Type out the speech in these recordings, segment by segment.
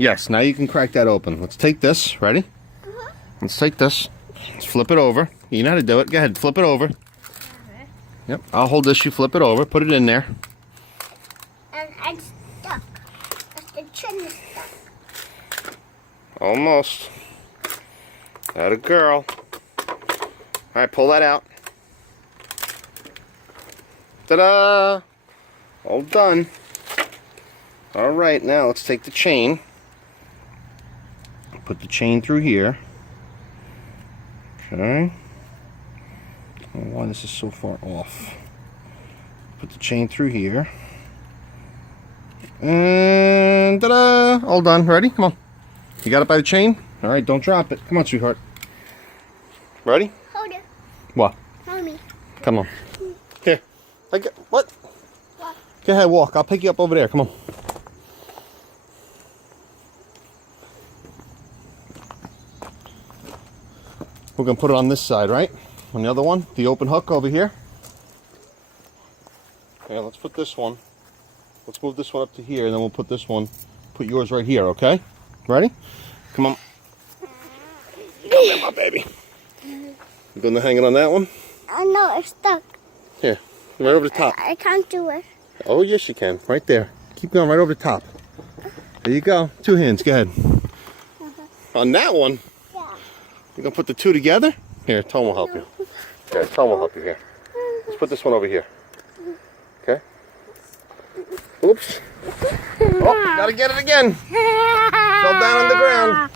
Yes, now you can crack that open. Let's take this. Ready? Let's take this. Let's flip it over. You know how to do it. Go ahead, flip it over. Yep, I'll hold this. You flip it over. Put it in there. And I'm stuck. The chin is stuck. Almost. That a girl. All right, pull that out. Ta-da! All done. All right, now let's take the chain. Put the chain through here. Okay. I don't know why this is so far off. Put the chain through here. And ta-da! All done. Ready? Come on. You got it by the chain? All right, don't drop it. Come on, sweetheart. Ready? Hold it. What? Hold me. Come on. Here. What? What? Go ahead, walk. I'll pick you up over there. Come on. We're going to put it on this side, right? On the other one, the open hook over here. Okay, let's put this one. Let's move this one up to here, and then we'll put this one, put yours right here, okay? Ready? Come on. Come here, my baby. You going to hang it on that one? No, it's stuck. Here, right over the top. I can't do it. Oh, yes you can. Right there. Keep going right over the top. There you go. 2 hands. Go ahead. On that one? Yeah. You gonna put the two together? Here, Tom will help you. Okay, Tom will help you here. Let's put this one over here. Okay? Oops. Oh, gotta get it again. Fell down on the ground.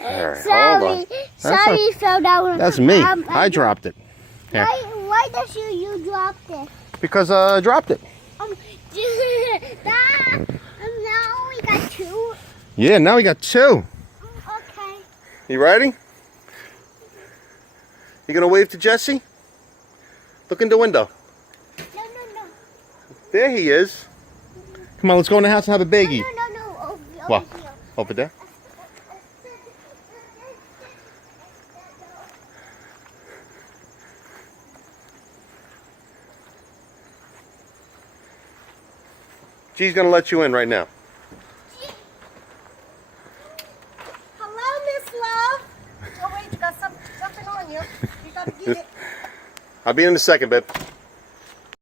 Right, Sorry. Sorry, fell down. That's me. I dropped it. Here. Why does you dropped it? Because I dropped it. Now we got 2. Yeah, now we got 2. Okay. You ready? You gonna wave to Jesse? Look in the window. No. There he is. Come on, let's go in the house and have a baggie. No. Over What? here. Over there? G's gonna let you in right now. Hello, Miss Love. Oh, wait, you got something on you. You gotta get it. I'll be in a second, babe.